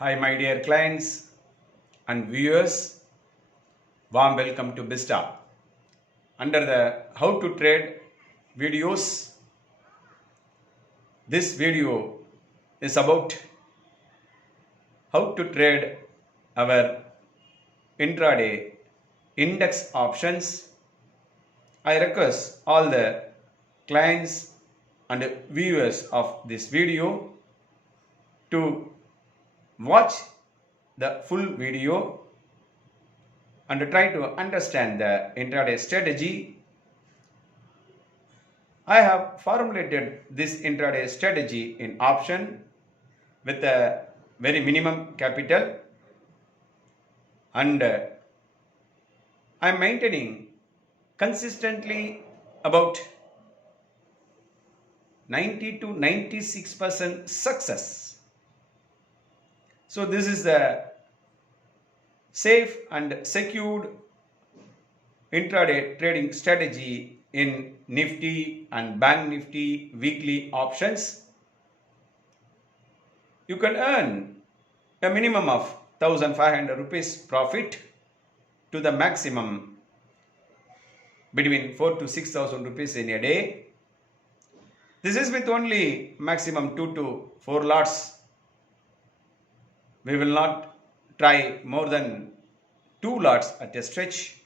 Hi, my dear clients and viewers. Warm welcome to Bista. Under the How to Trade videos, this video is about how to trade our intraday index options. I request all the clients and viewers of this video to watch the full video and try to understand the intraday strategy. I have formulated this intraday strategy in option with a very minimum capital, and I am maintaining consistently about 90 to 96% success. So this is the safe and secured intraday trading strategy in Nifty and Bank Nifty weekly options. You can earn a minimum of 1500 rupees profit to the maximum between 4 to 6000 rupees in a day. This is with only maximum 2 to 4 lots. We will not try more than 2 lots at a stretch.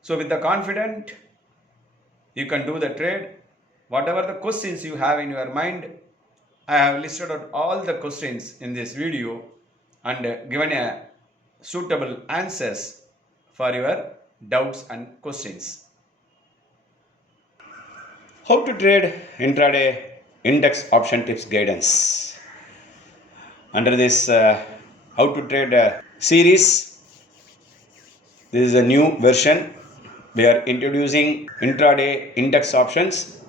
So with the confident, you can do the trade. Whatever the questions you have in your mind, I have listed out all the questions in this video and given a suitable answers for your doubts and questions. How to trade intraday index option tips guidance. Under this how to trade series, this is a new version. We are introducing intraday index options.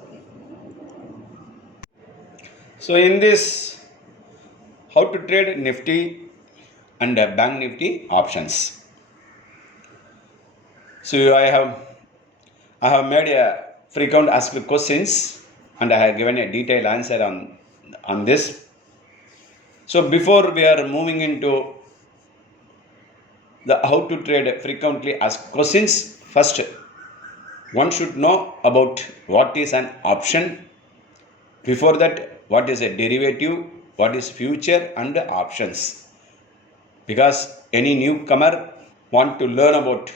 So in this how to trade Nifty and Bank Nifty options. So I have made a frequent asked questions and I have given a detailed answer on this. So before we are moving into the how to trade frequently asked questions, first one should know about what is an option. Before that, what is a derivative, what is future and options. Because any newcomer want to learn about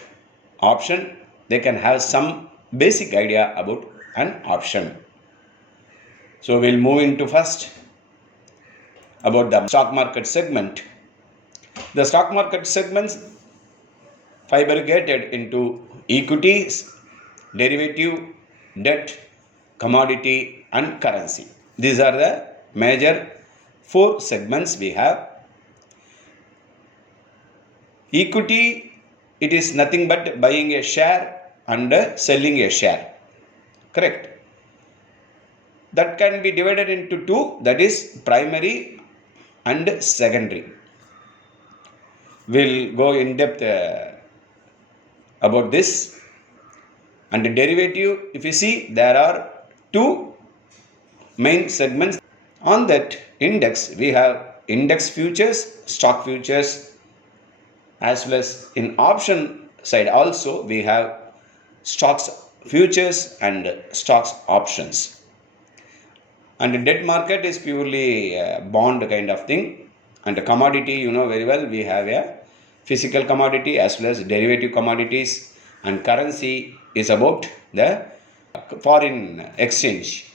option, they can have some basic idea about an option. So we'll move into first about the stock market segment. The stock market segments fabricated into equities, derivative, debt, commodity and currency. These are the major 4 segments we have. Equity, it is nothing but buying a share and selling a share. Correct? That can be divided into 2, that is primary and secondary. We'll go in depth about this. And the derivative, if you see, there are 2 main segments. On that index, we have index futures, stock futures, as well as in option side also we have stocks futures and stocks options. And the debt market is purely bond kind of thing. And the commodity, you know very well, we have a physical commodity as well as derivative commodities, and currency is about the foreign exchange,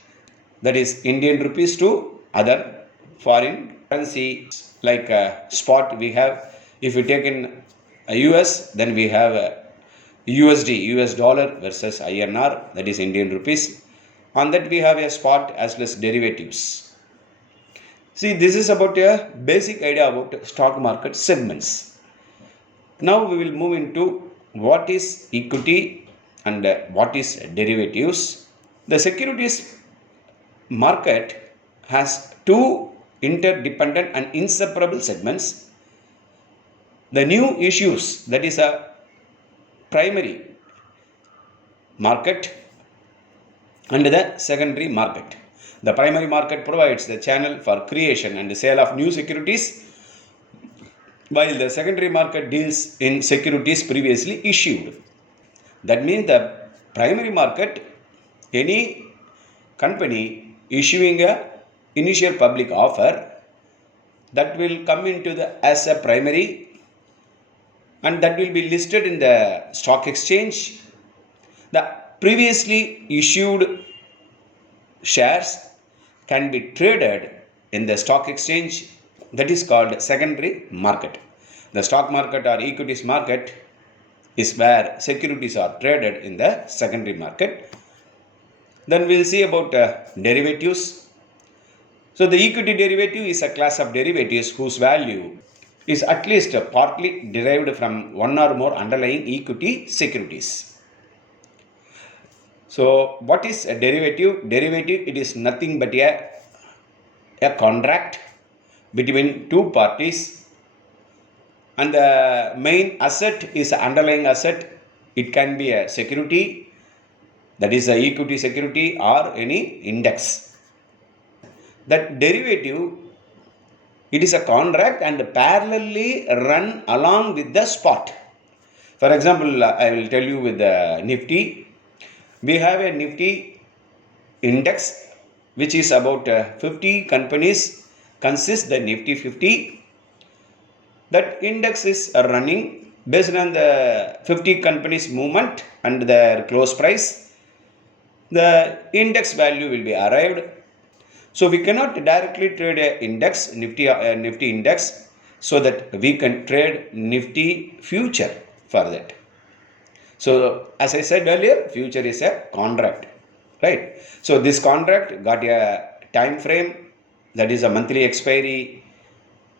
that is Indian rupees to other foreign currency. Like spot we have, if you take in US, then we have USD, US dollar versus INR, that is Indian rupees. On that we have a spot as well as derivatives. See, this is about a basic idea about stock market segments. Now we will move into what is equity and what is derivatives. The securities market has 2 interdependent and inseparable segments. The new issues, that is a primary market and the secondary market. The primary market provides the channel for creation and sale of new securities while the secondary market deals in securities previously issued. That means the primary market, any company issuing a initial public offer, that will come into the as a primary, and that will be listed in the stock exchange. The previously issued shares can be traded in the stock exchange, that is called secondary market. The stock market or equities market is where securities are traded in the secondary market. Then we'll see about derivatives. So the equity derivative is a class of derivatives whose value is at least partly derived from one or more underlying equity securities. So what is a derivative? Derivative, it is nothing but a contract between two parties, and the main asset is an underlying asset. It can be a security, that is a equity security, or any index. That derivative, it is a contract and parallelly run along with the spot. For example, I will tell you with the Nifty. We have a Nifty index which is about 50 companies consist the Nifty 50. That index is running based on the 50 companies movement and their close price. The index value will be arrived. So we cannot directly trade a index, Nifty index, so that we can trade Nifty future for that. So as I said earlier, future is a contract, right? So this contract got a time frame, that is a monthly expiry,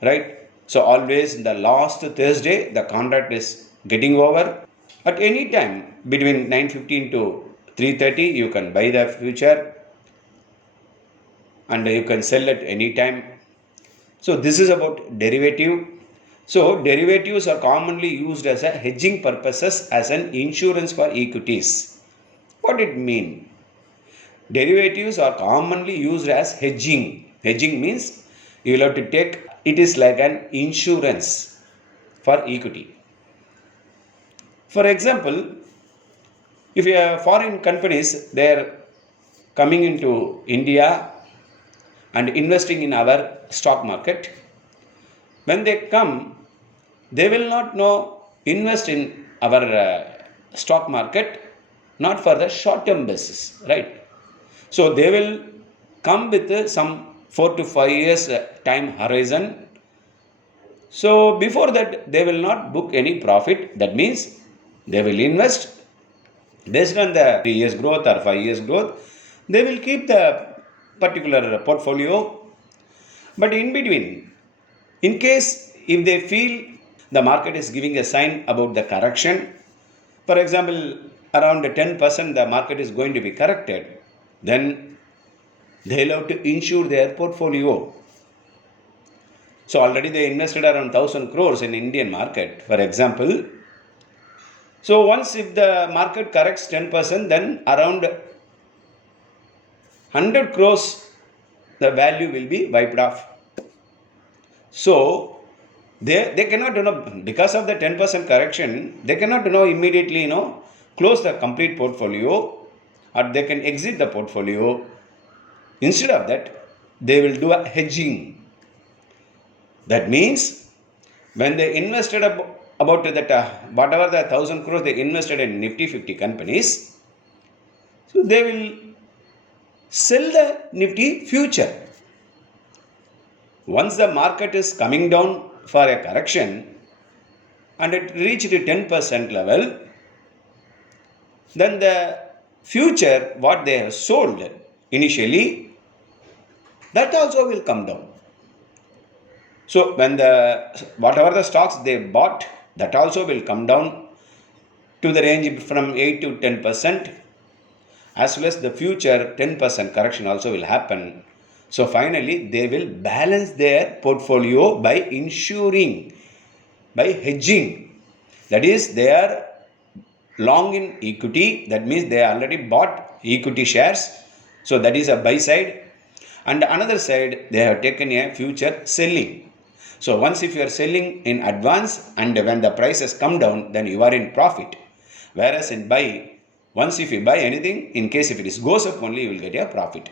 right? So always in the last Thursday, the contract is getting over. At any time between 9:15 to 3:30, you can buy the future and you can sell at any time. So this is about derivative. So derivatives are commonly used as a hedging purposes as an insurance for equities. What it mean? Derivatives are commonly used as hedging. Hedging means you will have to take, it is like an insurance for equity. For example, if you have foreign companies, they are coming into India and investing in our stock market. When they come, they will not invest in our stock market, not for the short term basis, right? So they will come with some 4 to 5 years time horizon. So before that, they will not book any profit. That means they will invest based on the 3 years growth or 5 years growth. They will keep the particular portfolio. But in between, in case if they feel the market is giving a sign about the correction, for example, around 10% the market is going to be corrected, then they'll have to insure their portfolio. So already they invested around 1000 crores in Indian market, for example. So once if the market corrects 10%, then around 100 crores the value will be wiped off. So they cannot because of the 10% correction, they cannot immediately close the complete portfolio, or they can exit the portfolio. Instead of that, they will do a hedging. That means when they invested about that whatever the 1000 crores they invested in Nifty 50 companies, so they will sell the Nifty future. Once the market is coming down for a correction and it reached the 10% level, then the future what they have sold initially, that also will come down. So when whatever the stocks they bought, that also will come down to the range from 8 to 10%, as well as the future 10% correction also will happen. So finally they will balance their portfolio by insuring, by hedging. That is, they are long in equity, that means they already bought equity shares. So that is a buy side. And another side, they have taken a future selling. So once if you are selling in advance and when the prices come down, then you are in profit. Whereas in buy, once if you buy anything, in case if it goes up only, you will get a profit.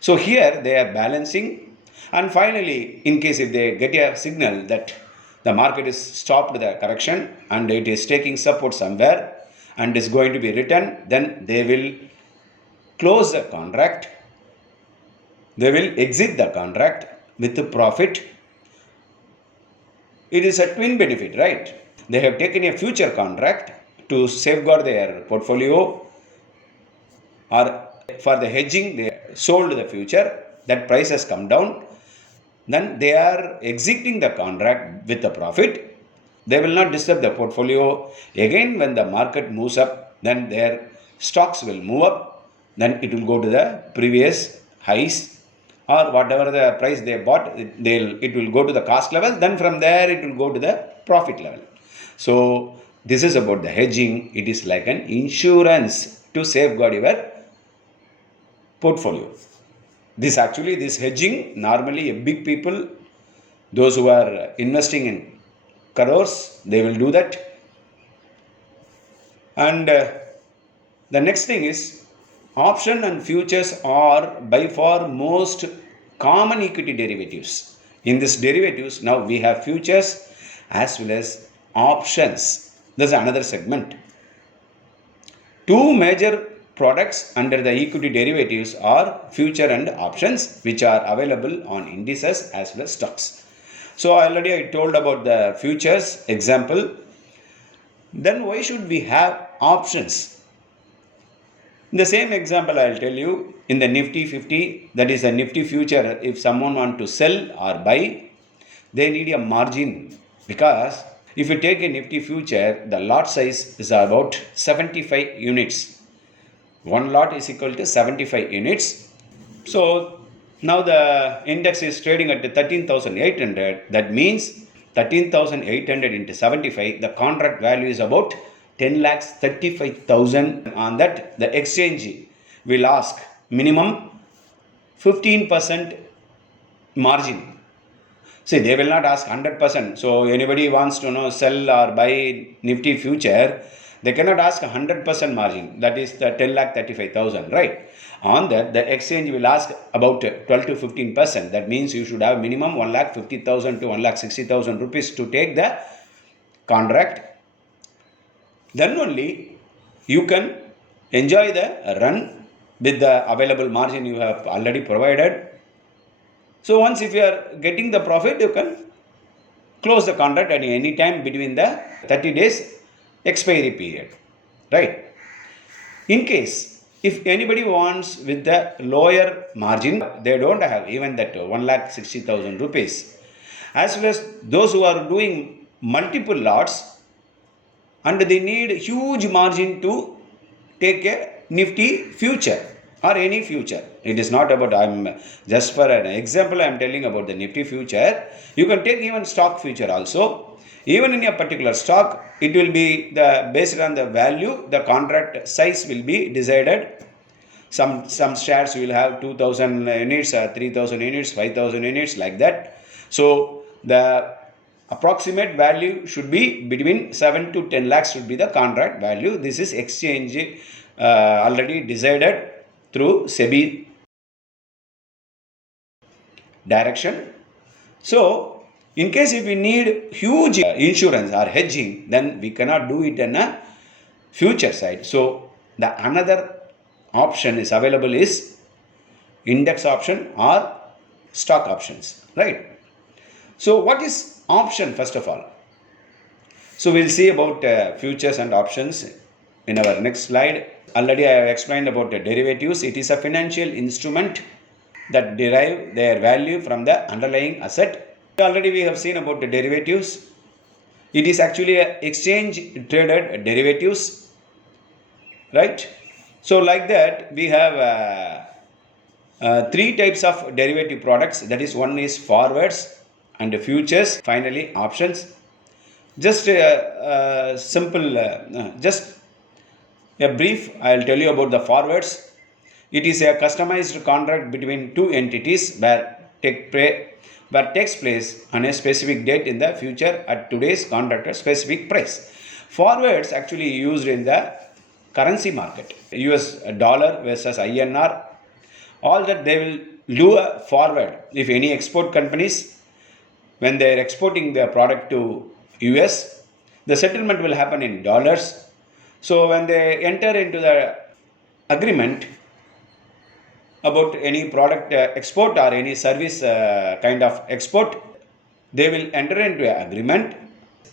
So here they are balancing, and finally, in case if they get a signal that the market is stopped the correction and it is taking support somewhere and is going to be returned, then they will close the contract. They will exit the contract with the profit. It is a twin benefit, right? They have taken a future contract to safeguard their portfolio, or for the hedging they sold the future, that price has come down, then they are exiting the contract with a profit. They will not disturb the portfolio. Again, when the market moves up, then their stocks will move up, then it will go to the previous highs, or whatever the price they bought, it will go to the cost level, then from there it will go to the profit level. So this is about the hedging. It is like an insurance to safeguard your portfolio. This hedging, normally big people, those who are investing in crores, they will do that. And the next thing is, option and futures are by far most common equity derivatives. In this derivatives, now we have futures as well as options. This is another segment. Two major products under the equity derivatives are future and options, which are available on indices as well as stocks. So already I told about the futures example. Then why should we have options? In the same example I will tell you, in the Nifty 50, that is a Nifty future, if someone want to sell or buy, they need a margin, because if you take a Nifty future, the lot size is about 75 units. One lot is equal to 75 units. So now the index is trading at 13,800. That means 13,800 into 75, the contract value is about 10,35,000. On that, the exchange will ask minimum 15% margin. See, they will not ask 100%. So anybody wants to sell or buy Nifty future, they cannot ask 100% margin. That is the 10,35,000, right? On that, the exchange will ask about 12 to 15%. That means you should have minimum 1,50,000 to 1,60,000 rupees to take the contract. Then only you can enjoy the run with the available margin you have already provided. So once if you are getting the profit, you can close the contract at any time between the 30 days expiry period, right? In case if anybody wants with the lower margin, they don't have even that 1,60,000 rupees. As well as those who are doing multiple lots and they need huge margin to take a Nifty future or any future. It is not about, just for an example I am telling about the Nifty future. You can take even stock future also. Even in a particular stock, it will be based on the value, the contract size will be decided. Some shares will have 2,000 units, 3,000 units, 5,000 units, like that. So the approximate value should be between 7 to 10 lakhs should be the contract value. This is exchange already decided through SEBI direction. So in case if we need huge insurance or hedging, then we cannot do it in a future side. So the another option is available is index option or stock options, right? So what is option first of all? So we'll see about futures and options in our next slide. Already I have explained about the derivatives. It is a financial instrument that derive their value from the underlying asset. Already we have seen about the derivatives. It is actually a exchange traded derivatives, right? So like that we have three types of derivative products. That is, one is forwards and futures, finally options. Just a simple, just a brief, I will tell you about the forwards. It is a customized contract between two entities where where takes place on a specific date in the future at today's contracted specific price. Forwards actually used in the currency market, US dollar versus INR, all that they will do a forward. If any export companies, when they are exporting their product to US, the settlement will happen in dollars. So when they enter into the agreement about any product export or any service kind of export, they will enter into an agreement.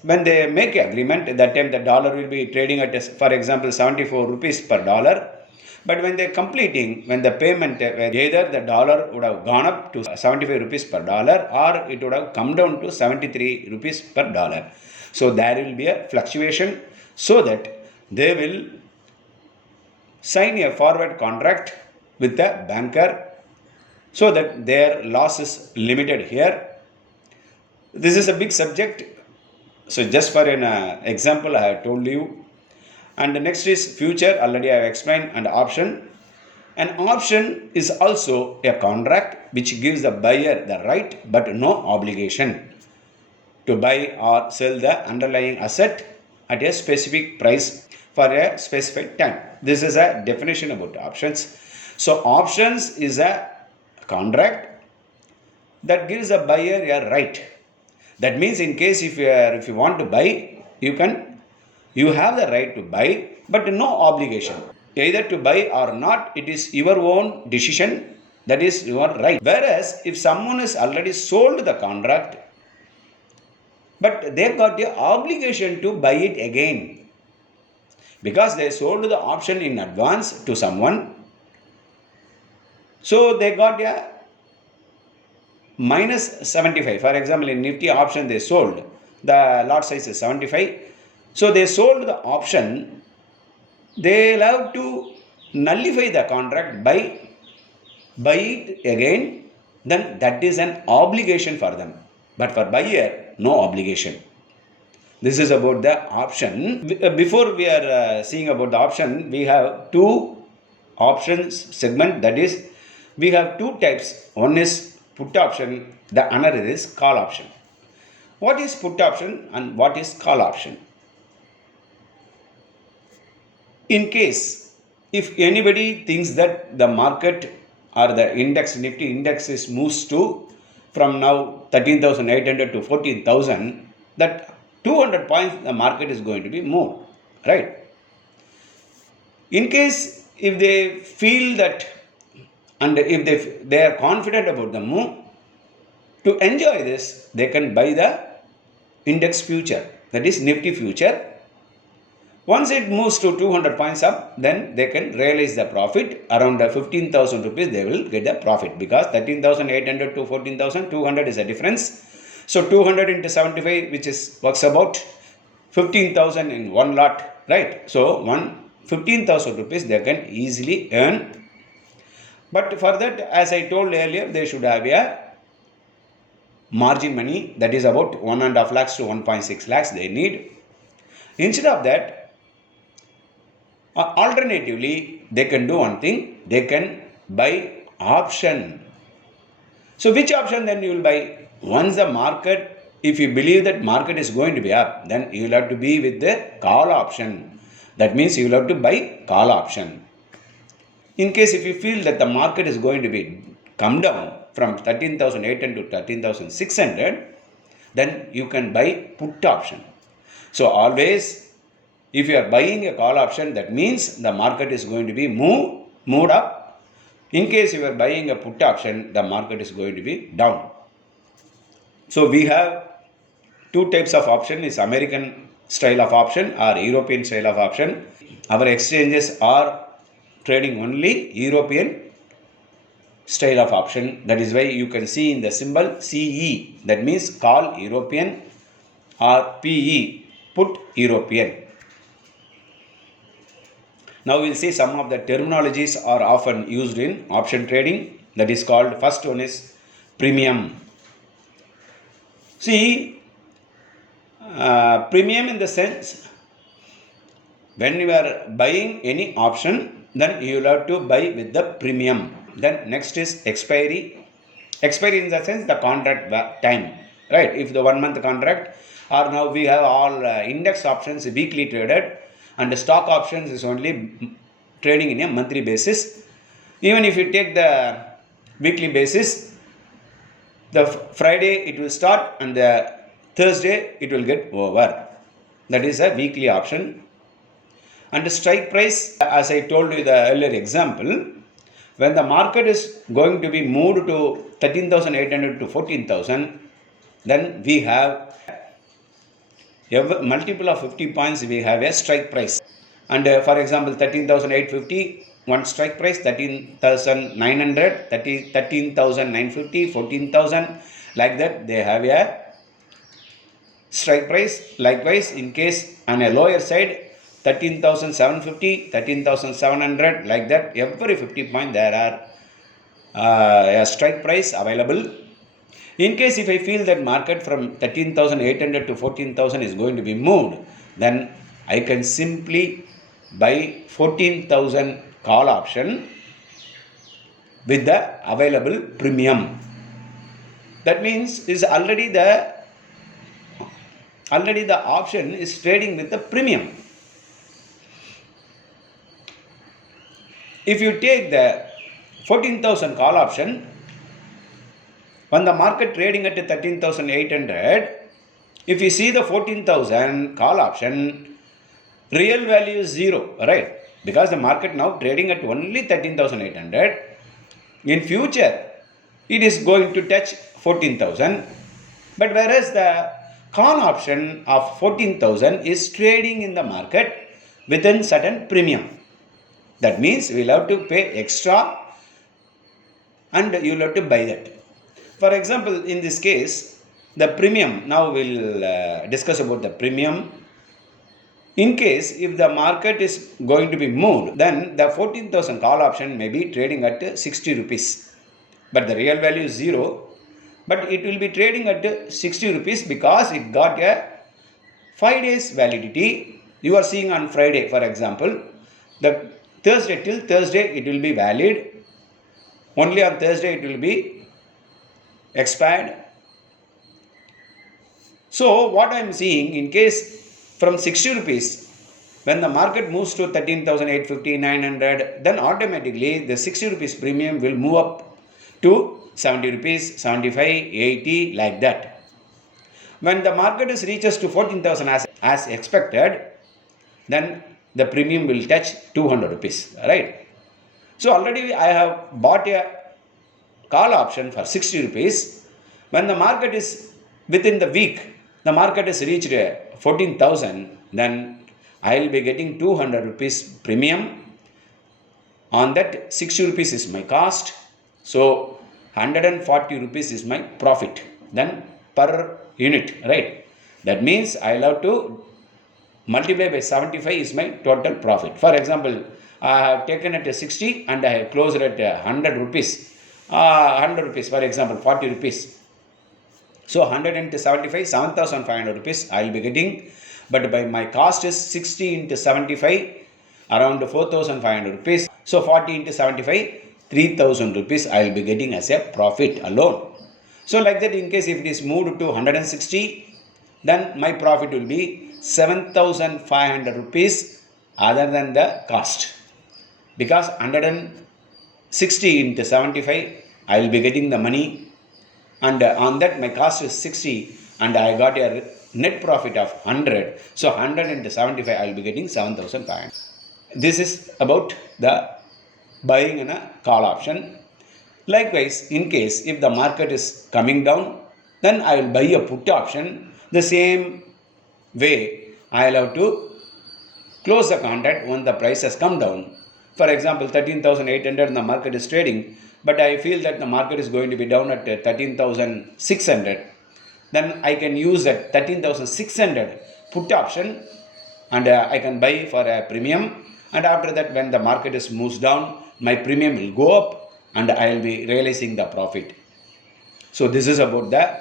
When they make an agreement, that time the dollar will be trading at, for example, 74 rupees per dollar. But when they're completing, when the payment, either the dollar would have gone up to 75 rupees per dollar or it would have come down to 73 rupees per dollar. So there will be a fluctuation, so that they will sign a forward contract with the banker, so that their loss is limited here. This is a big subject. So just for an example, I have told you. And the next is future, already I have explained, and option. An option is also a contract which gives the buyer the right but no obligation to buy or sell the underlying asset at a specific price for a specified time. This is a definition about options. So options is a contract that gives the buyer a right. That means in case if you want to buy, you have the right to buy, but no obligation. Either to buy or not, it is your own decision, that is your right. Whereas if someone has already sold the contract, but they got the obligation to buy it again, because they sold the option in advance to someone, so they got a minus 75. For example, in Nifty option they sold, the lot size is 75. So they sold the option, they will have to nullify the contract by buy it again, then that is an obligation for them. But for buyer, no obligation. This is about the option. Before we are seeing about the option, we have two options segment, that is, we have two types. One is put option, the another is call option. What is put option and what is call option? In case if anybody thinks that the market or the index, Nifty index is moves to from now 13,800 to 14,000, that 200 points the market is going to be moved, right? In case if they feel that, and if they are confident about the move, to enjoy this, they can buy the index future, that is Nifty future. Once it moves to 200 points up, then they can realize the profit. Around 15,000 rupees they will get the profit, because 13,800 to 14,200 is a difference. So 200 into 75, which is works about 15,000 in one lot, right? So 15,000 rupees they can easily earn. But for that, as I told earlier, they should have a margin money, that is about 1.5 lakhs to 1.6 lakhs they need. Instead of that, alternatively, they can do one thing, they can buy option. So which option then you will buy? Once the market, if you believe that market is going to be up, then you will have to be with the call option. That means you will have to buy call option. In case if you feel that the market is going to be come down from 13,800 to 13,600, then you can buy put option. So always, if you are buying a call option, that means the market is going to be moved up. In case you are buying a put option, the market is going to be down. So we have two types of option, is American style of option or European style of option. Our exchanges are trading only European style of option. That is why you can see in the symbol CE, that means call European, or PE, put European. Now we will see some of the terminologies are often used in option trading. That is called, first one is premium. See, premium in the sense, when you are buying any option, then you will have to buy with the premium. Then next is expiry. Expiry in the sense the contract time, right? If the 1 month contract, or now we have all index options weekly traded, and the stock options is only trading in a monthly basis. Even if you take the weekly basis, the Friday it will start and the Thursday it will get over. That is a weekly option. And the strike price, as I told you the earlier example, when the market is going to be moved to 13,800 to 14,000, then we have a multiple of 50 points, we have a strike price. And for example, 13,850, one strike price, 13,900, 13,950, 14,000, like that they have a strike price. Likewise, in case on a lower side, 13,750, 13,700, like that, every 50 point there are a strike price available. In case if I feel that market from 13,800 to 14,000 is going to be moved, then I can simply buy 14,000 call option with the available premium. That means is already the option is trading with the premium. If you take the 14,000 call option, when the market trading at 13,800, if you see the 14,000 call option, real value is 0, right? Because the market now trading at only 13,800. In future, it is going to touch 14,000. But whereas the call option of 14,000 is trading in the market within certain premium. That means we will have to pay extra and you will have to buy that. For example, in this case, the premium, now we will discuss about the premium. In case if the market is going to be moved, then the 14,000 call option may be trading at 60 rupees. But the real value is 0. But it will be trading at 60 rupees because it got a 5 days validity. You are seeing on Friday, for example, the Thursday till Thursday it will be valid. Only on Thursday it will be expired. So what I am seeing, in case from 60 rupees, when the market moves to 13,850, 900, then automatically the 60 rupees premium will move up to 70 rupees, 75, 80, like that. When the market reaches to 14,000 as expected, then the premium will touch 200 rupees, right? So already I have bought a call option for 60 rupees. When the market is within the week, the market has reached 14,000, then I will be getting 200 rupees premium. On that 60 rupees is my cost. So 140 rupees is my profit. Then per unit, right? That means I will have to multiply by 75 is my total profit. For example, I have taken it at 60 and I have closed it at 100 rupees. 100 rupees, for example, 40 rupees. So 100 into 75, 7,500 rupees I will be getting. But by my cost is 60 into 75, around 4,500 rupees. So 40 into 75, 3,000 rupees I will be getting as a profit alone. So like that, in case if it is moved to 160, then my profit will be 7,500 rupees other than the cost. Because 160 into 75, I will be getting the money, and on that my cost is 60 and I got a net profit of 100. So 100 into 75, I will be getting 7,500. This is about the buying in a call option. Likewise, in case if the market is coming down, then I will buy a put option. The same way, I will have to close the contract when the price has come down. For example, 13,800 in the market is trading, but I feel that the market is going to be down at 13,600. Then I can use that 13,600 put option and I can buy for a premium. And after that, when the market is moves down, my premium will go up and I will be realizing the profit. So this is about the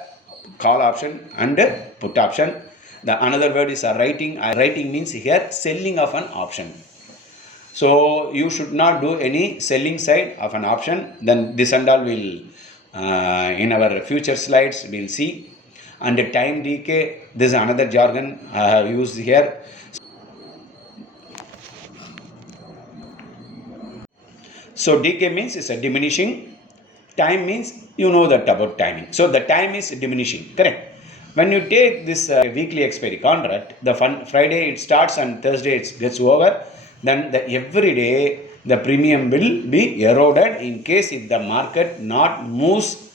call option and put option. The another word is a writing. Writing means here selling of an option. So you should not do any selling side of an option. Then this and all will in our future slides we'll see. And the time decay, this is another jargon I have used here. So decay means it's a diminishing. Time means you know that about timing. So the time is diminishing, correct? When you take this weekly expiry contract, the Friday it starts and Thursday it gets over, then every day the premium will be eroded in case if the market not moves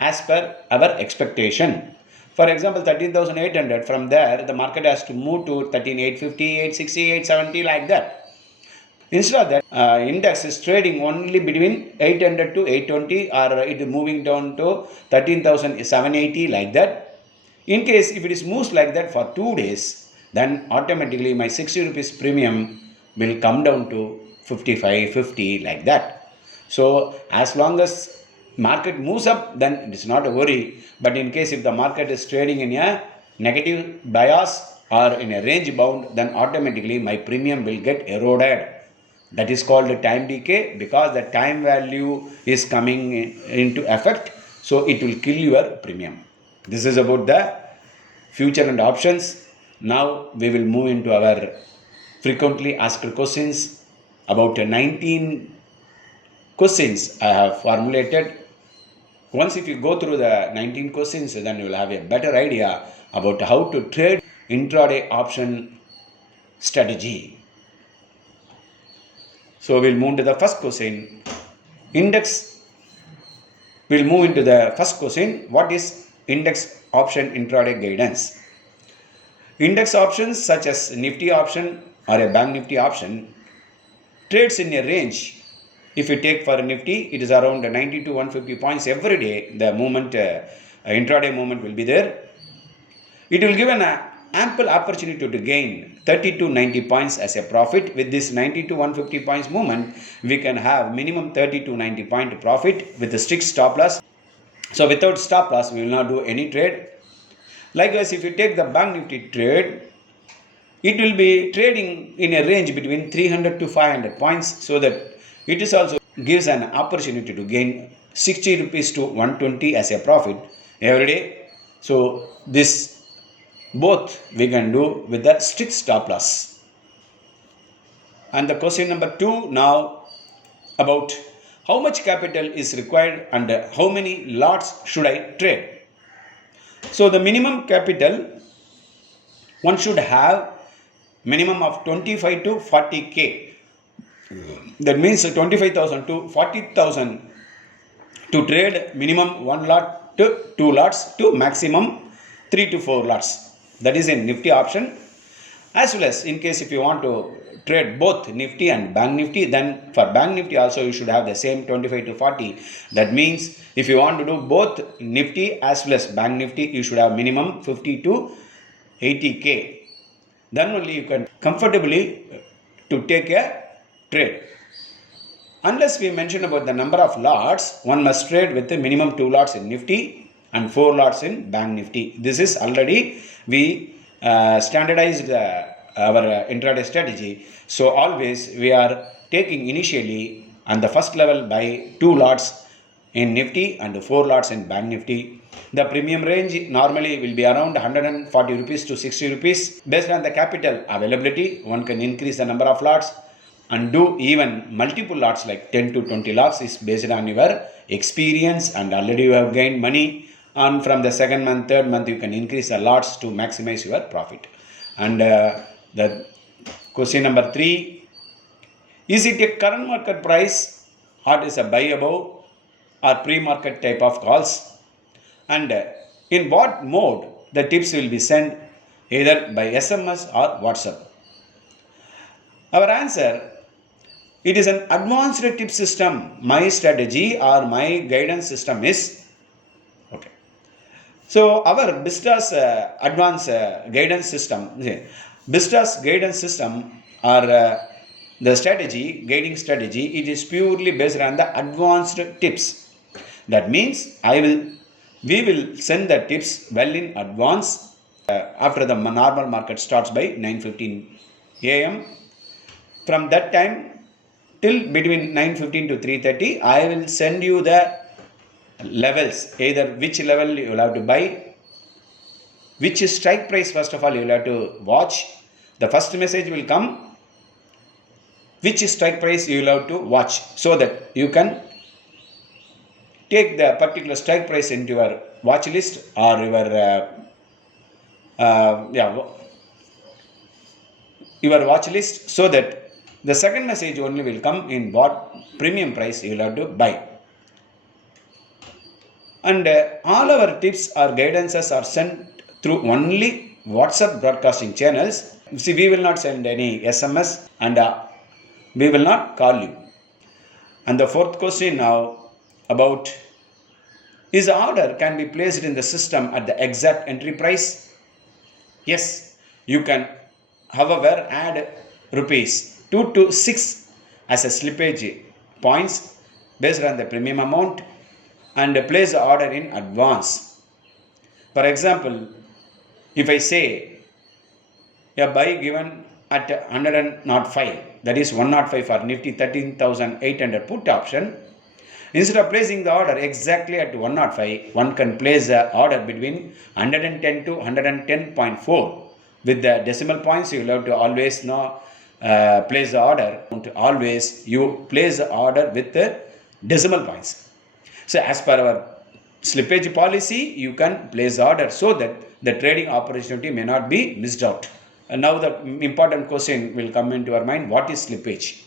as per our expectation. For example, 13,800, from there the market has to move to 13,850, 860, 870 like that. Instead of that, index is trading only between 800 to 820, or it is moving down to 13,780 like that. In case if it is moves like that for 2 days, then automatically my 60 rupees premium will come down to 55, 50 like that. So as long as market moves up, then it is not a worry. But in case if the market is trading in a negative bias or in a range bound, then automatically my premium will get eroded. That is called time decay, because the time value is coming into effect, so it will kill your premium. This is about the future and options. Now we will move into our frequently asked questions. About 19 questions I have formulated. Once if you go through the 19 questions, then you will have a better idea about how to trade intraday option strategy. So we'll move to the first question. We'll move into the first question. What is index option intraday guidance? Index options such as Nifty option or a Bank Nifty option trades in a range. If you take for Nifty, it is around 90 to 150 points every day. The movement, intraday movement will be there. It will give an ample opportunity to gain 30 to 90 points as a profit. With this 90 to 150 points movement, we can have minimum 30 to 90 point profit with a strict stop loss. So without stop loss, we will not do any trade. Likewise, if you take the Bank Nifty trade, it will be trading in a range between 300 to 500 points, so that it is also gives an opportunity to gain 60 rupees to 120 as a profit every day. So this both we can do with the strict stop loss. And the question number 2 now, about how much capital is required and how many lots should I trade. So the minimum capital, one should have minimum of 25 to 40k. That means 25,000 to 40,000 to trade minimum 1 lot to 2 lots to maximum 3 to 4 lots. That is in Nifty option. As well as in case if you want to trade both Nifty and Bank Nifty, then for Bank Nifty also you should have the same 25 to 40. That means if you want to do both Nifty as well as Bank Nifty, you should have minimum 50 to 80k. Then only you can comfortably to take a trade. Unless we mention about the number of lots, one must trade with the minimum 2 lots in Nifty and 4 lots in Bank Nifty. This is already we standardized our intraday strategy. So always we are taking initially on the first level by 2 lots in Nifty and 4 lots in Bank Nifty. The premium range normally will be around 140 rupees to 60 rupees. Based on the capital availability, one can increase the number of lots and do even multiple lots like 10 to 20 lots is based on your experience, and already you have gained money. And from the second month, third month, you can increase the lots to maximize your profit. And the question number 3, is it a current market price or is a buy above or pre-market type of calls? And in what mode the tips will be sent, either by SMS or WhatsApp? Our answer, it is an advanced tip system. My strategy or my guidance system is okay. So our BISTA's advanced guidance system, BISTA's guidance system or the guiding strategy, it is purely based on the advanced tips. That means we will send the tips well in advance after the normal market starts by 9:15 a.m. From that time till between 9:15 to 3:30, I will send you the levels, either which level you will have to buy, which strike price first of all you will have to watch. The first message will come, which strike price you will have to watch, so that you can take the particular strike price into your watch list or your watch list, so that the second message only will come in what premium price you will have to buy. And all our tips or guidances are sent through only WhatsApp broadcasting channels. See, we will not send any SMS, and we will not call you. And the fourth question now about, is the order can be placed in the system at the exact entry price? Yes, you can, however, add rupees 2 to 6 as a slippage points based on the premium amount and place the order in advance. For example, if I say a buy given at 105, that is 105 for Nifty 13,800 put option, instead of placing the order exactly at 105, one can place the order between 110 to 110.4. With the decimal points, you will have to always know place the order. Always you place the order with the decimal points. So as per our slippage policy, you can place the order so that the trading opportunity may not be missed out. And now the important question will come into our mind: what is slippage?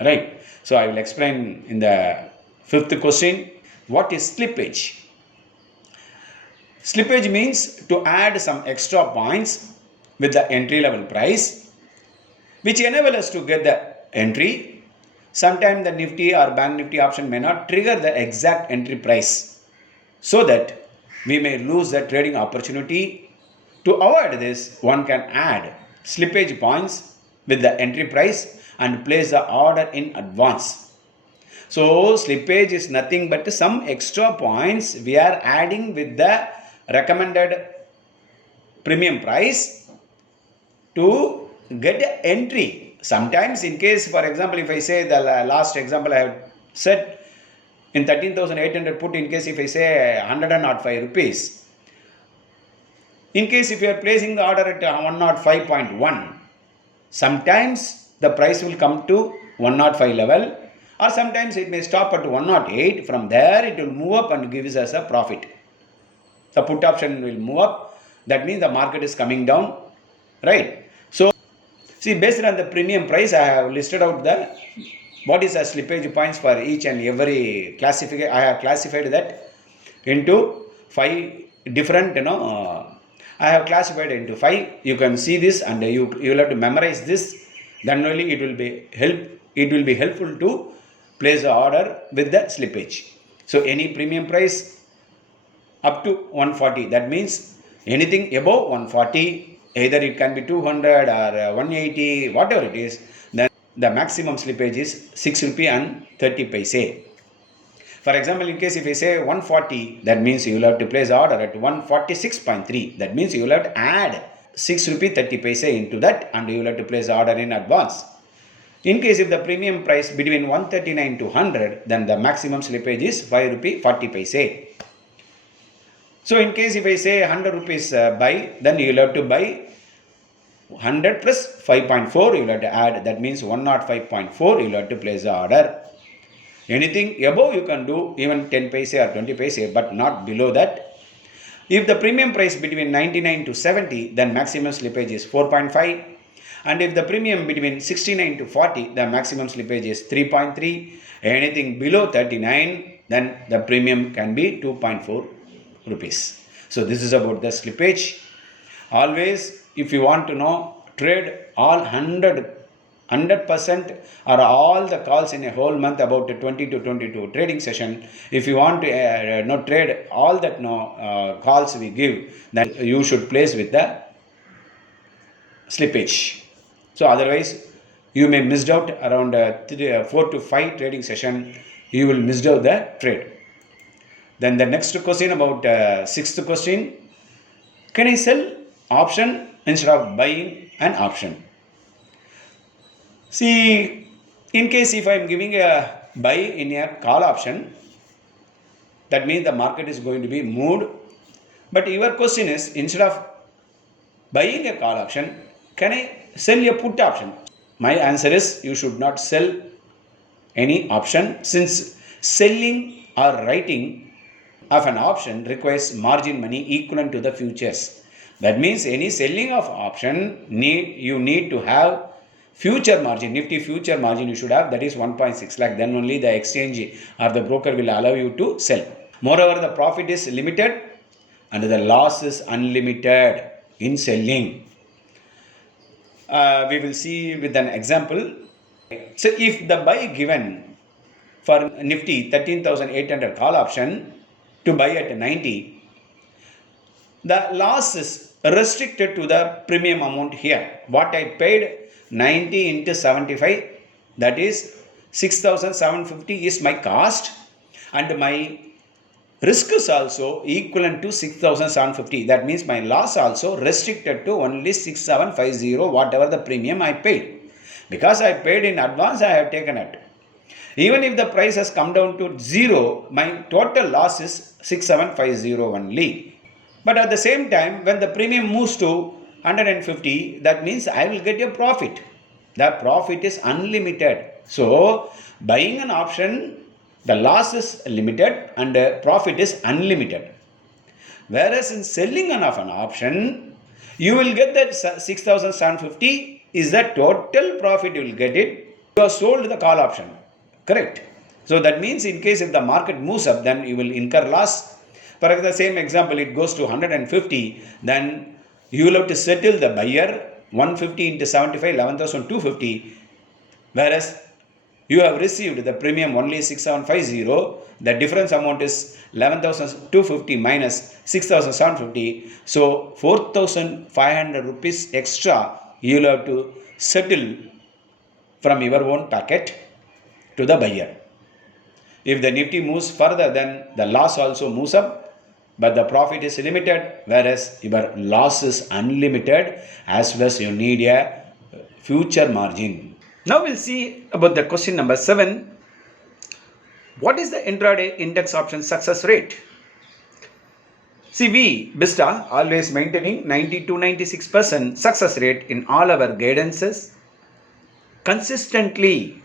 Right. So I will explain in the fifth question, what is slippage? Slippage means to add some extra points with the entry level price, which enable us to get the entry. Sometimes the Nifty or Bank Nifty option may not trigger the exact entry price, so that we may lose the trading opportunity. To avoid this, one can add slippage points with the entry price and place the order in advance. So slippage is nothing but some extra points we are adding with the recommended premium price to get entry. Sometimes in case, for example, if I say the last example I have said, in 13,800 put, in case if I say 105 rupees, in case if you are placing the order at 105.1, sometimes the price will come to 105 level, or sometimes it may stop at 108. From there it will move up and gives us a profit. The put option will move up. That means the market is coming down, right? So see, based on the premium price, I have listed out the what is the slippage points for each and every classification. I have classified that into 5 different, I have classified into 5. You can see this, and you will have to memorize this. Then only it will be helpful to place the order with the slippage. So any premium price up to 140, that means anything above 140, either it can be 200 or 180, whatever it is, then the maximum slippage is 6 rupee and 30 paise. For example, in case if I say 140, that means you will have to place the order at 146.3. That means you will have to add 6 rupee 30 paise into that, and you will have to place the order in advance. In case if the premium price between 139 to 100, then the maximum slippage is 5 rupee 40 paise. So in case if I say 100 rupees buy, then you will have to buy 100 plus 5.4, you will have to add. That means 105.4, you will have to place the order. Anything above you can do even 10 paise or 20 paise, but not below that. If the premium price between 99 to 70, then maximum slippage is 4.5. And if the premium between 69 to 40, the maximum slippage is 3.3. Anything below 39, then the premium can be 2.4 rupees. So this is about the slippage. Always, if you want to know, trade all 100% or all the calls in a whole month, about 20 to 22 trading session. If you want to trade all that calls we give, then you should place with the slippage. So otherwise, you may miss out around 4 to 5 trading session. You will miss out the trade. Then the next question about sixth question: can I sell option instead of buying an option? See, in case if I am giving a buy in a call option, That means the market is going to be moved. But your question is, instead of buying a call option, can I sell a put option? My answer is, you should not sell any option, since selling or writing of an option requires margin money equivalent to the futures. That means any selling of option, you need to have future margin, Nifty future margin you should have, that is 1.6 lakh. Then only the exchange or the broker will allow you to sell. Moreover, the profit is limited and the loss is unlimited in selling. We will see with an example. So if the buy given for Nifty 13,800 call option to buy at 90, the loss is restricted to the premium amount here. What I paid 90 into 75, that is 6,750 is my cost, and my risk is also equivalent to 6,750. That means my loss also restricted to only 6,750, whatever the premium I paid. Because I paid in advance, I have taken it. Even if the price has come down to 0, my total loss is 6,750 only. But at the same time, when the premium moves to 150, that means I will get a profit. The profit is unlimited. So, buying an option, the loss is limited and the profit is unlimited. Whereas in selling an option, you will get that 6,750 is the total profit you will get it. You have sold the call option. Correct. So that means in case if the market moves up, then you will incur loss. For the same example, it goes to 150, then you will have to settle the buyer 150 into 75, 11,250. Whereas you have received the premium only 6,750, the difference amount is 11,250 minus 6,750. So 4,500 rupees extra you will have to settle from your own packet to the buyer. If the Nifty moves further, then the loss also moves up, but the profit is limited, whereas your loss is unlimited, as well as you need a future margin. Now we'll see about the question number 7. What is the intraday index option success rate? See, we, Bista, always maintaining 90 to 96% success rate in all our guidances consistently.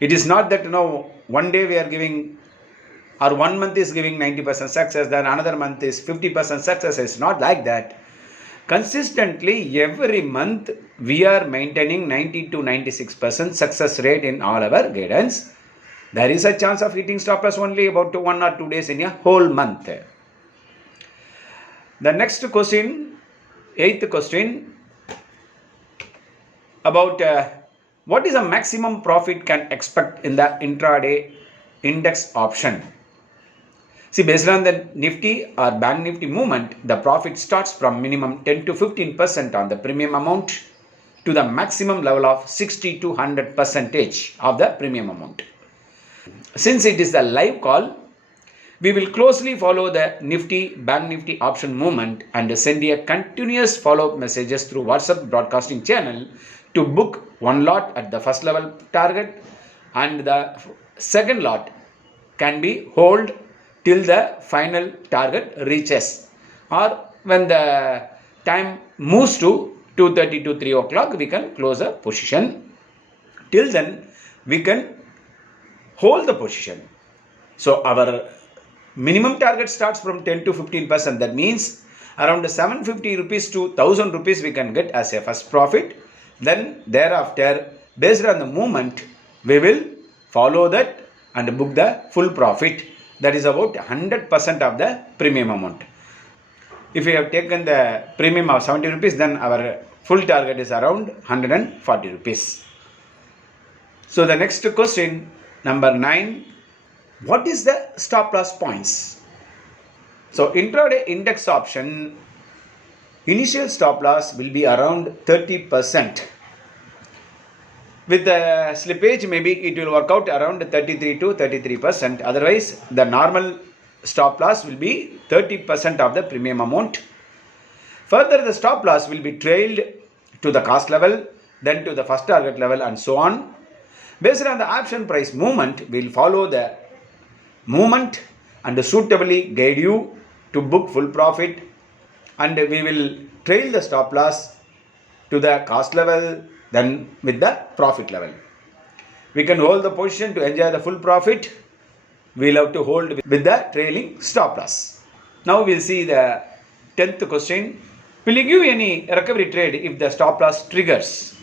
It is not that, one day we are giving, or 1 month is giving 90% success, then another month is 50% success. It's not like that. Consistently, every month, we are maintaining 90 to 96% success rate in all our guidance. There is a chance of hitting stop loss only about 1 or 2 days in a whole month. The next question, 8th question, about what is the maximum profit can expect in the intraday index option? See, based on the Nifty or Bank Nifty movement, the profit starts from minimum 10 to 15% on the premium amount to the maximum level of 60 to 100% of the premium amount. Since it is the live call, we will closely follow the Nifty Bank Nifty option movement and send a continuous follow-up messages through WhatsApp broadcasting channel to book one lot at the first level target, and the second lot can be hold till the final target reaches, or when the time moves to 2:30 to 3 o'clock, we can close a position. Till then, we can hold the position. So our minimum target starts from 10 to 15%. That means around 750 rupees to 1000 rupees we can get as a first profit. Then thereafter, based on the movement, we will follow that and book the full profit. That is about 100% of the premium amount. If we have taken the premium of 70 rupees, then our full target is around 140 rupees. So the next question, number 9. What is the stop loss points? So intraday index option, initial stop loss will be around 30%. With the slippage, maybe it will work out around 33 to 33%. Otherwise, the normal stop loss will be 30% of the premium amount. Further, the stop loss will be trailed to the cost level, then to the first target level, and so on. Based on the option price movement, we will follow the movement and suitably guide you to book full profit, and we will trail the stop loss to the cost level, then with the profit level. We can hold the position to enjoy the full profit. We'll have to hold with the trailing stop loss. Now we'll see the 10th question. Will you give any recovery trade if the stop loss triggers?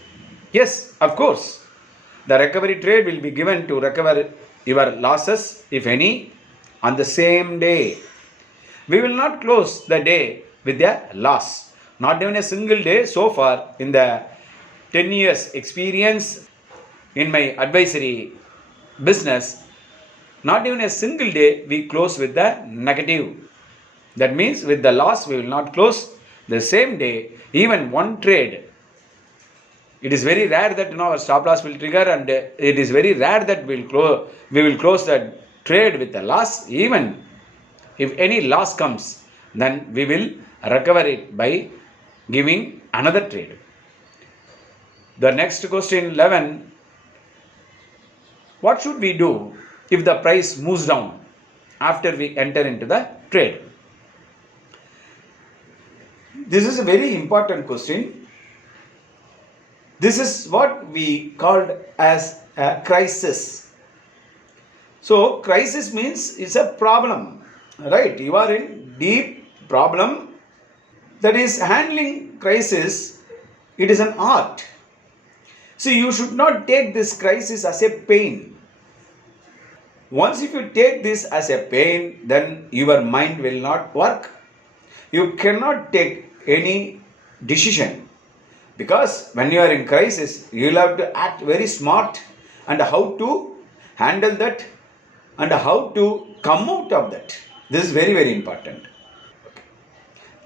Yes, of course. The recovery trade will be given to recover your losses, if any, on the same day. We will not close the day with a loss. Not even a single day so far in the 10 years experience in my advisory business. Not even a single day we close with the negative. That means with the loss we will not close the same day, even one trade. It is very rare that our stop loss will trigger, and it is very rare that we will close the trade with a loss. Even if any loss comes, then we will recover it by giving another trade. The next question 11. What should we do if the price moves down after we enter into the trade? This is a very important question. This is what we called as a crisis. So crisis means it's a problem, right? You are in deep problem. That is, handling crisis, it is an art. So you should not take this crisis as a pain. Once if you take this as a pain, then your mind will not work. You cannot take any decision, because when you are in crisis, you will have to act very smart and how to handle that and how to come out of that. This is very, very important.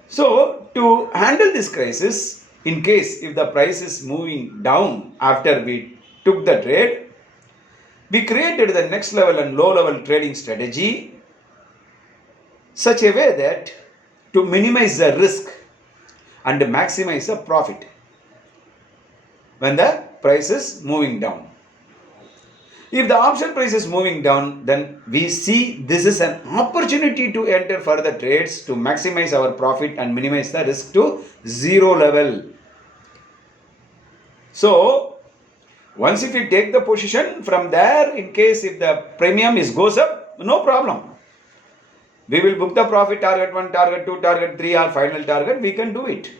So to handle this crisis, in case if the price is moving down after we took the trade, we created the next level and low level trading strategy such a way that to minimize the risk and maximize the profit when the price is moving down. If the option price is moving down, then we see this is an opportunity to enter further trades to maximize our profit and minimize the risk to zero level. So once if we take the position from there, in case if the premium goes up, no problem. We will book the profit, target 1, target 2, target 3 or final target, we can do it.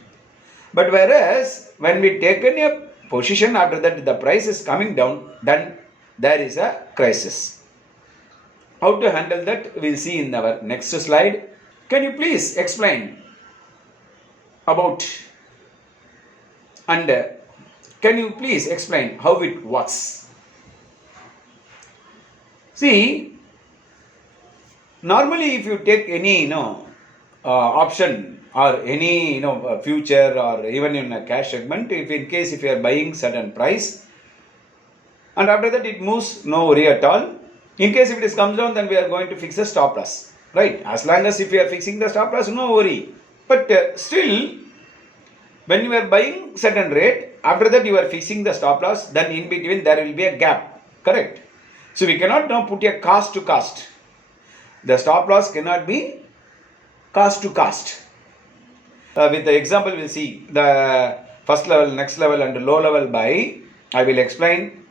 But whereas when we take a position after that the price is coming down, then there is a crisis. How to handle that we'll see in our next slide. Can you please explain about and can you please explain how it works? See, normally if you take any option or any future or even in a cash segment, if in case if you are buying certain price and after that it moves, no worry at all. In case if it comes down, then we are going to fix the stop loss, right? As long as if you are fixing the stop loss, no worry. But still, when you are buying certain rate, after that you are fixing the stop loss, then in between there will be a gap, correct? So we cannot now put a cost to cost. The stop loss cannot be cost to cost. With the example we'll see the first level, next level and low level buy. I will explain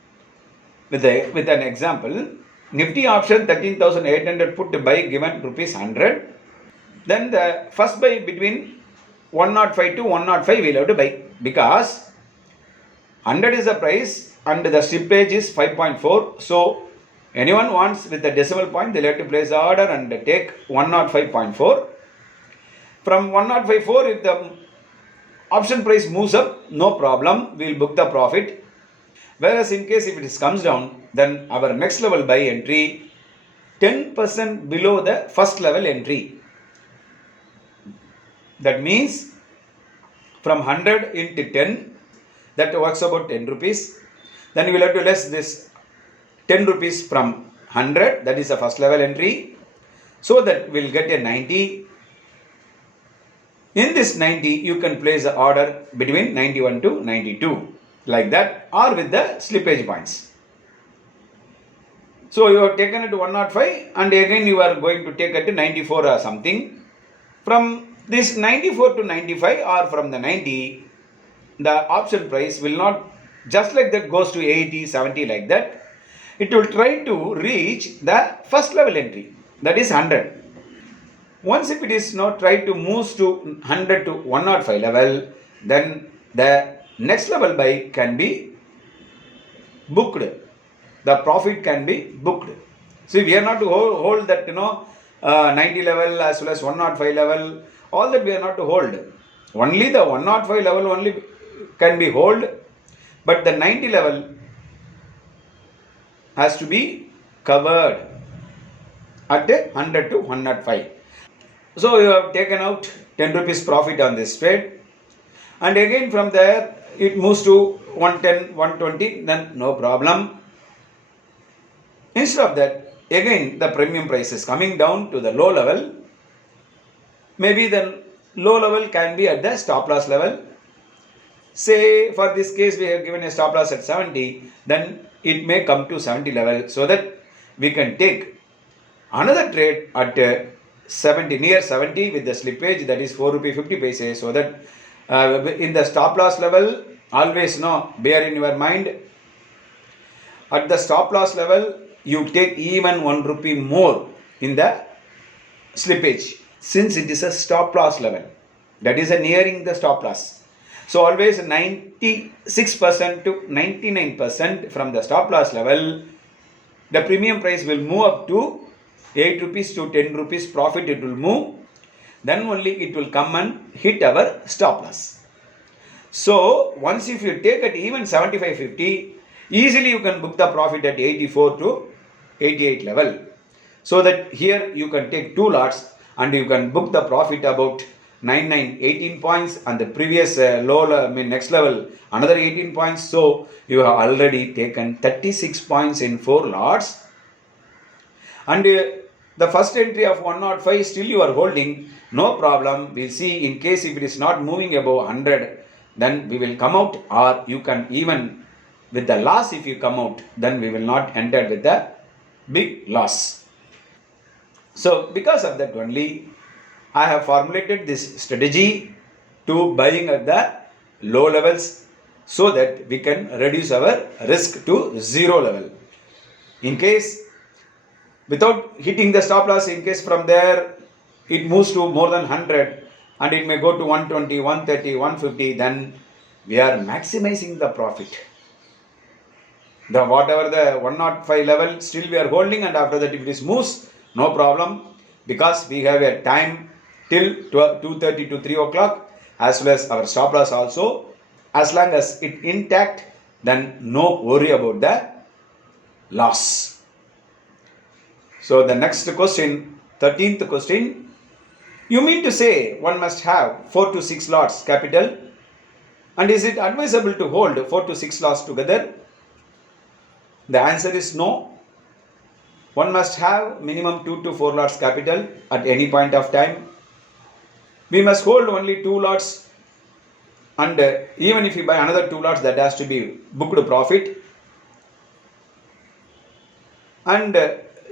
with an example. Nifty option 13,800 put buy given rupees 100. Then the first buy between 105 to 105 we'll have to buy, because 100 is the price and the slippage is 5.4. So anyone wants with the decimal point, they'll have to place the order and take 105.4. From 105.4, if the option price moves up, no problem, we'll book the profit. Whereas in case if it comes down, then our next level buy entry 10% below the first level entry. That means from 100 into 10, that works about 10 rupees. Then we will have to less this 10 rupees from 100, that is the first level entry. So that we'll get a 90. In this 90, you can place the order between 91 to 92, like that, or with the slippage points. So you have taken it to 105 and again you are going to take it to 94 or something. From this 94 to 95 or from the 90, the option price will not just like that goes to 80, 70 like that. It will try to reach the first level entry, that is 100. Once if it is not try to move to 100 to 105 level, then the next level buy can be booked. The profit can be booked. See, we are not to hold that 90 level as well as 105 level. All that we are not to hold. Only the 105 level only can be hold, but the 90 level has to be covered at 100 to 105. So you have taken out 10 rupees profit on this trade, and again from there it moves to 110, 120, then no problem. Instead of that, again the premium price is coming down to the low level. Maybe the low level can be at the stop loss level. Say for this case we have given a stop loss at 70, then it may come to 70 level, so that we can take another trade at 70, near 70 with the slippage, that is 4 rupee 50 paise, so that in the stop loss level, always bear in your mind, at the stop loss level you take even 1 rupee more in the slippage, since it is a stop loss level, that is nearing the stop loss. So always 96% to 99% from the stop loss level, the premium price will move up to 8 rupees to 10 rupees profit it will move. Then only it will come and hit our stop loss. So once if you take at even 75.50, easily you can book the profit at 84 to 88 level. So that here you can take 2 lots and you can book the profit about 18 points, and the previous next level another 18 points. So you have already taken 36 points in 4 lots, and the first entry of 105 still you are holding, no problem. We'll see in case if it is not moving above 100, then we will come out, or you can even with the loss if you come out, then we will not enter with the big loss. So because of that only, I have formulated this strategy to buying at the low levels, so that we can reduce our risk to 0 level. In case without hitting the stop loss, in case from there it moves to more than 100 and it may go to 120, 130, 150, then we are maximizing the profit. The whatever the 105 level still we are holding, and after that if it moves, no problem, because we have a time till 2:30 to 3 o'clock, as well as our stop loss also. As long as it intact, then no worry about the loss. So the next question, 13th question, you mean to say one must have 4 to 6 lots capital, and is it advisable to hold 4 to 6 lots together? The answer is no. One must have minimum 2 to 4 lots capital at any point of time. We must hold only 2 lots, and even if we buy another 2 lots, that has to be booked profit. And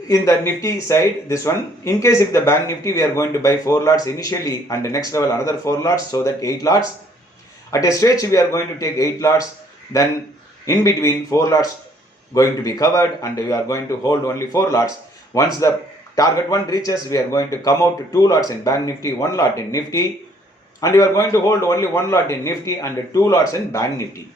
in the Nifty side, this one, in case if the Bank Nifty we are going to buy 4 lots initially, and the next level another 4 lots, so that 8 lots. At a stretch we are going to take 8 lots, then in between 4 lots going to be covered, and we are going to hold only 4 lots. Once the target 1 reaches, we are going to come out to 2 lots in Bank Nifty, 1 lot in Nifty, and we are going to hold only 1 lot in Nifty and 2 lots in Bank Nifty.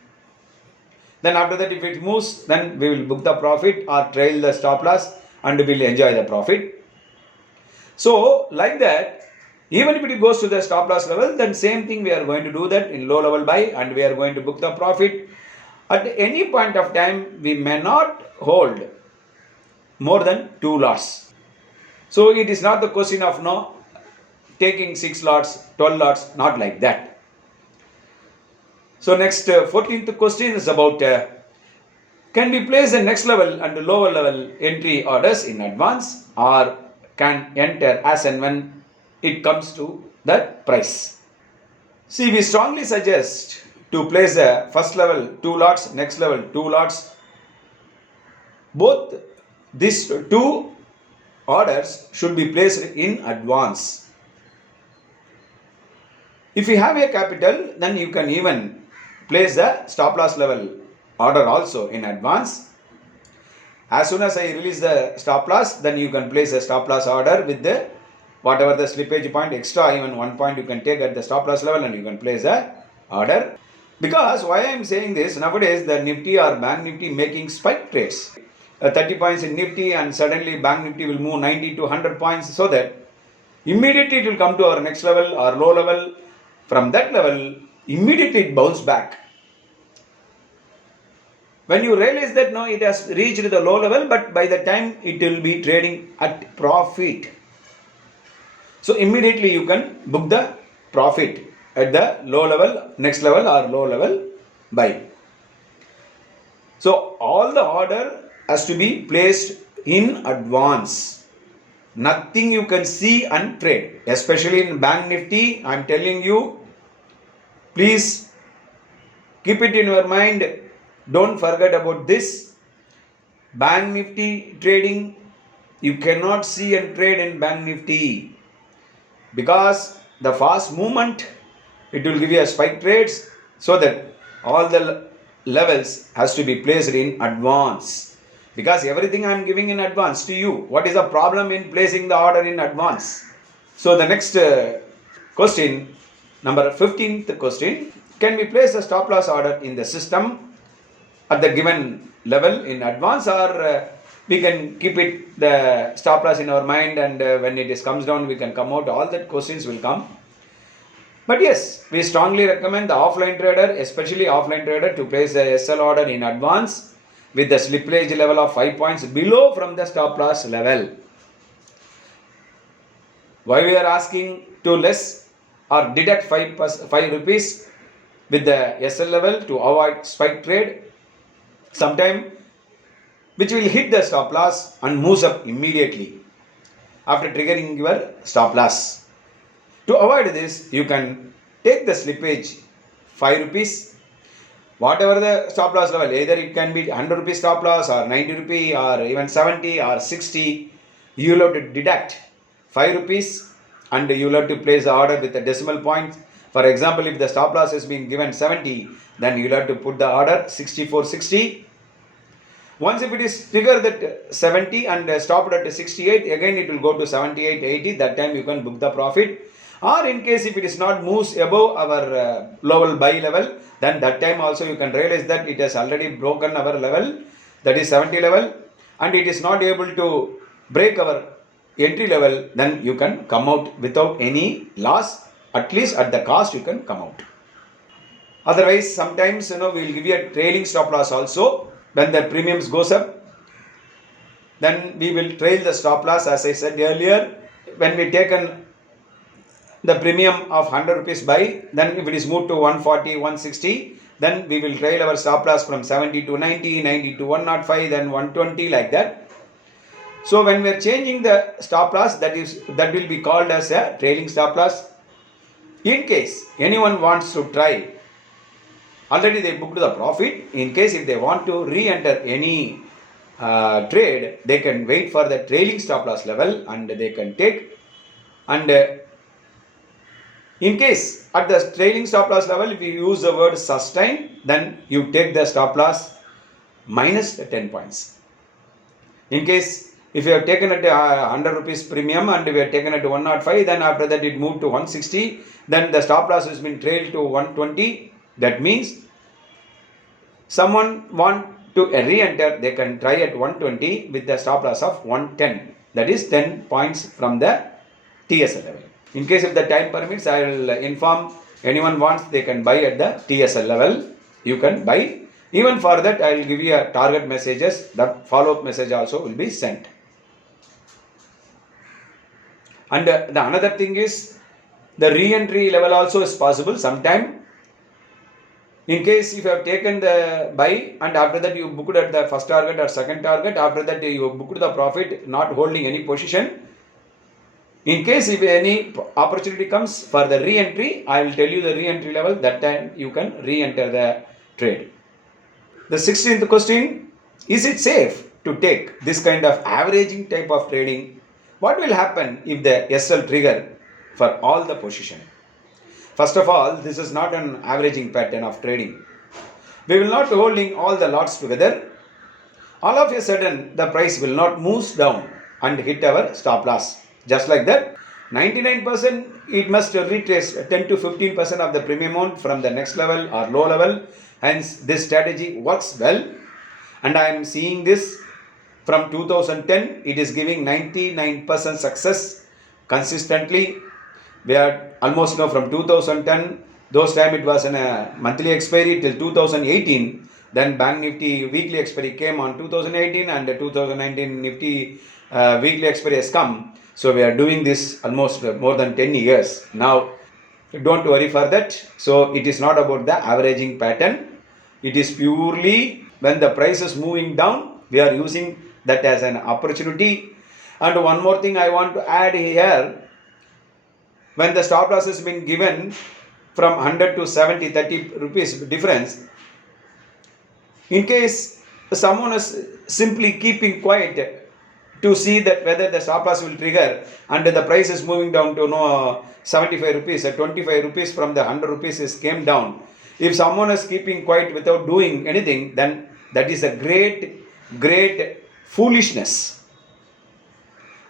Then after that if it moves, then we will book the profit or trail the stop loss, and we will enjoy the profit. So like that, even if it goes to the stop loss level, then same thing we are going to do that in low level buy, and we are going to book the profit. At any point of time, we may not hold more than 2 lots. So it is not the question of taking 6 lots, 12 lots, not like that. So next 14th question is about can we place the next level and the lower level entry orders in advance, or can enter as and when it comes to that price? See, we strongly suggest to place the first level 2 lots, next level 2 lots. Both these two orders should be placed in advance. If you have a capital, then you can even place the stop loss level order also in advance. As soon as I release the stop loss, then you can place a stop loss order with the whatever the slippage point extra, even 1 point you can take at the stop loss level and you can place a order. Because why I am saying this, nowadays the Nifty or Bank Nifty making spike trades. 30 points in Nifty and suddenly Bank Nifty will move 90 to 100 points, so that immediately it will come to our next level or low level. From that level, immediately it bounce back. When you realize that no, it has reached the low level, but by the time it will be trading at profit. So immediately you can book the profit at the low level, next level or low level buy. So all the order has to be placed in advance. Nothing you can see and trade. Especially in Bank Nifty, I am telling you, please keep it in your mind. Don't forget about this. Bank Nifty trading, you cannot see and trade in Bank Nifty. Because the fast movement, it will give you a spike trades, so that all the levels has to be placed in advance. Because everything I am giving in advance to you. What is the problem in placing the order in advance? So the next question, number 15th question. Can we place a stop loss order in the system at the given level in advance, or we can keep it the stop loss in our mind, and when it comes down we can come out? All that questions will come. But yes, we strongly recommend the offline trader, especially offline trader, to place the SL order in advance with the slippage level of 5 points below from the stop loss level. Why we are asking to less or deduct 5 rupees with the SL level to avoid spike trade, sometime which will hit the stop loss and moves up immediately after triggering your stop loss. To avoid this, you can take the slippage 5 rupees, whatever the stop loss level, either it can be 100 rupees stop loss or 90 rupee or even 70 or 60, you will have to deduct 5 rupees and you will have to place the order with a decimal point. For example, if the stop loss has been given 70, then you will have to put the order 64.60. Once if it is triggered at 70 and stopped at 68, again it will go to 78.80. That time you can book the profit. Or in case if it is not moves above our low buy level, then that time also you can realize that it has already broken our level, that is 70 level, and it is not able to break our entry level, then you can come out without any loss. At least at the cost you can come out. Otherwise, sometimes we will give you a trailing stop loss also. When the premiums goes up, then we will trail the stop loss. As I said earlier, when we taken the premium of 100 rupees buy, then if it is moved to 140, 160, then we will trail our stop loss from 70 to 90, 90 to 105, then 120, like that. So when we are changing the stop loss, that will be called as a trailing stop loss. In case anyone wants to try, already they booked the profit. In case if they want to re-enter any trade, they can wait for the trailing stop loss level and they can take. And in case at the trailing stop loss level, if you use the word sustain, then you take the stop loss minus the 10 points. In case if you have taken at 100 rupees premium and we have taken it to 105, then after that it moved to 160, then the stop loss has been trailed to 120. That means someone want to re-enter, they can try at 120 with the stop loss of 110. That is 10 points from the TSL level. In case if the time permits, I will inform anyone wants, they can buy at the TSL level. You can buy. Even for that, I will give you a target messages. The follow-up message also will be sent. And the another thing is, the re-entry level also is possible sometime. In case if you have taken the buy and after that you booked at the first target or second target, after that you booked the profit, not holding any position. In case if any opportunity comes for the re-entry, I will tell you the re-entry level. That time you can re-enter the trade. The 16th question, is it safe to take this kind of averaging type of trading, what will happen if the SL trigger for all the position? First of all, this is not an averaging pattern of trading. We will not holding all the lots together. All of a sudden, the price will not move down and hit our stop loss. Just like that, 99% it must retrace 10 to 15% of the premium amount from the next level or low level. Hence, this strategy works well. And I am seeing this from 2010. It is giving 99% success consistently. We are almost now from 2010. Those time it was in a monthly expiry till 2018. Then Bank Nifty weekly expiry came on 2018 and the 2019 Nifty weekly expiry has come. So we are doing this almost more than 10 years. Now don't worry for that. So it is not about the averaging pattern. It is purely when the price is moving down, we are using that as an opportunity. And one more thing I want to add here. When the stop loss has been given from 100 to 70, 30 rupees difference, in case someone is simply keeping quiet to see that whether the stop loss will trigger and the price is moving down to 75 rupees, 25 rupees from the 100 rupees is came down. If someone is keeping quiet without doing anything, then that is a great foolishness.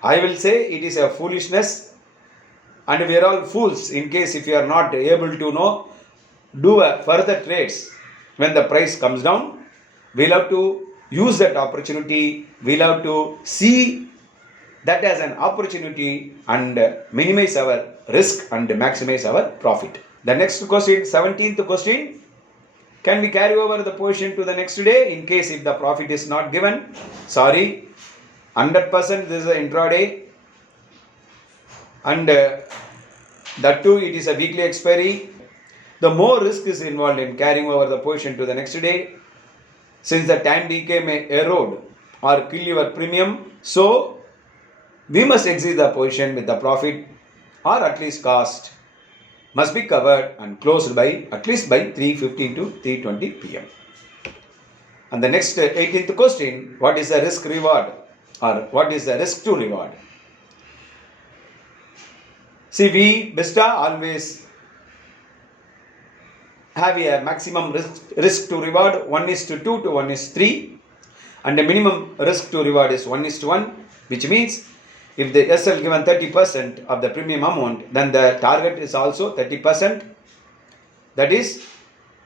I will say it is a foolishness, and we are all fools in case if you are not able to do a further trades when the price comes down. We'll have to use that opportunity. We'll have to see that as an opportunity and minimize our risk and maximize our profit. The next question, 17th question. Can we carry over the position to the next day in case if the profit is not given? Sorry, 100% this is an intraday, and that too it is a weekly expiry. The more risk is involved in carrying over the position to the next day, since the time decay may erode or kill your premium. So we must exit the position with the profit, or at least cost must be covered and closed by at least by 3:15 to 3:20 p.m. And the next 18th question, what is the risk reward or what is the risk to reward? See, we Vista always have a maximum risk to reward 1:2 to 1:3, and the minimum risk to reward is 1:1, which means if the SL given 30% of the premium amount, then the target is also 30%. That is,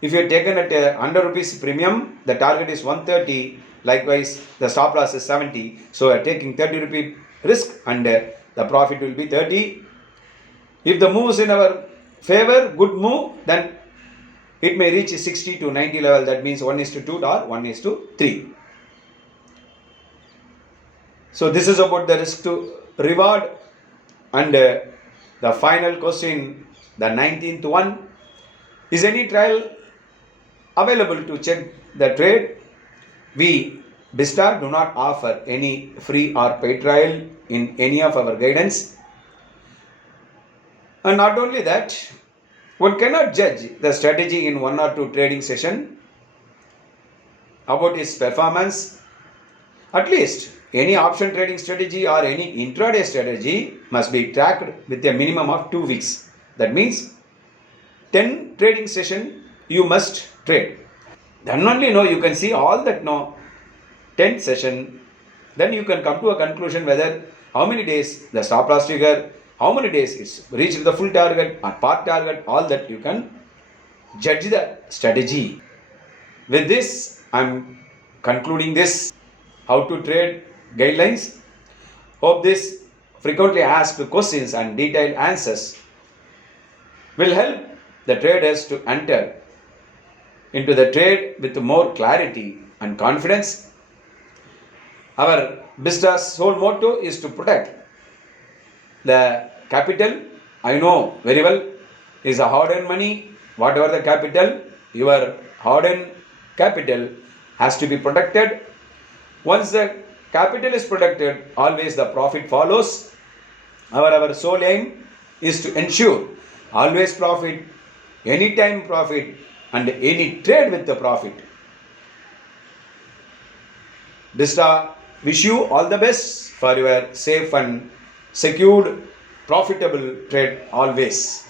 if you are taken at 100 rupees premium, the target is 130. Likewise, the stop loss is 70. So you are taking 30 rupee risk and the profit will be 30. If the move is in our favor, good move, then it may reach 60 to 90 level. That means 1:2 or 1:3. So this is about the risk to reward. And the final question, the 19th one, is any trial available to check the trade? We Vista do not offer any free or paid trial in any of our guidance. And not only that, one cannot judge the strategy in 1 or 2 trading session about its performance. At least any option trading strategy or any intraday strategy must be tracked with a minimum of 2 weeks. That means 10 trading session you must trade. Then only you can see all that 10th session. Then you can come to a conclusion whether how many days the stop loss trigger, how many days it's reached the full target or part target, all that you can judge the strategy. With this, I'm concluding this how to trade guidelines. Hope this frequently asked questions and detailed answers will help the traders to enter into the trade with more clarity and confidence. Our Vista's whole motto is to protect the capital. I know very well is a hard-earned money. Whatever the capital, your hard-earned capital has to be protected. Once the capital is protected, always the profit follows. Our sole aim is to ensure always profit, anytime profit, and any trade with the profit. Vista Wish you all the best for your safe and secured profitable trade always.